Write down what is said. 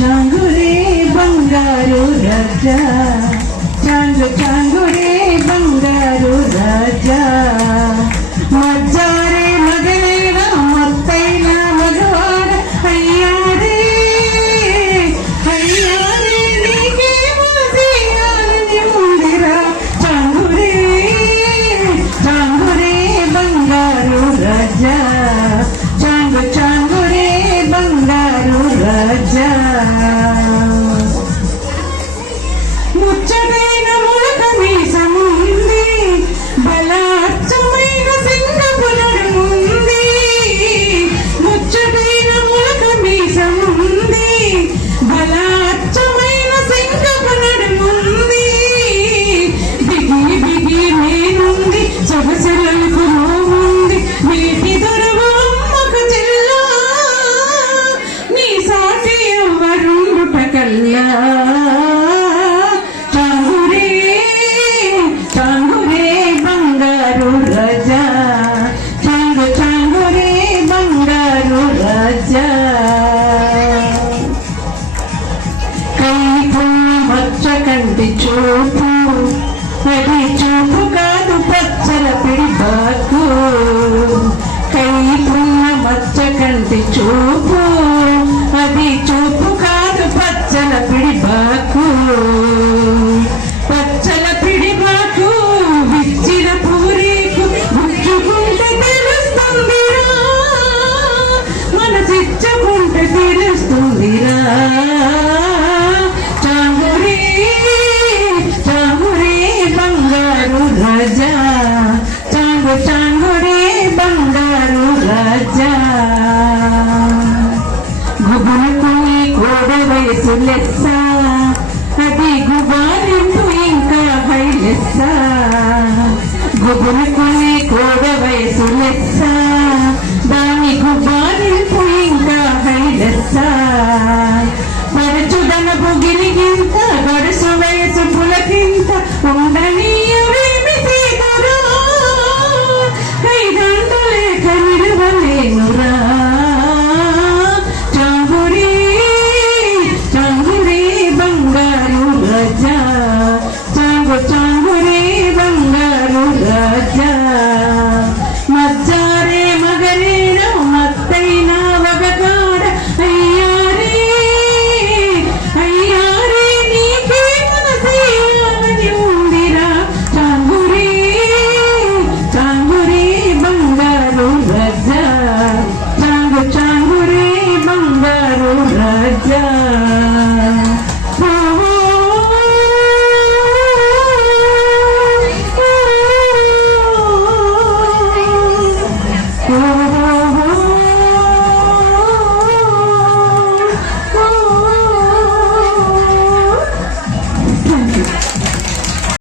Changuri Bangaru Raja Changuri Bangaru Raja ఉంది చూపు వెడి చూపు కాదు పచ్చల పిడి బాకు. కై కైపున్న మచ్చ కంటి చూపు అది చూపు కాదు పచ్చల పిడి బాకు. వయసు లెస్స అది గుబాలింపు ఇంకా హై లెస్స గుబులు కులి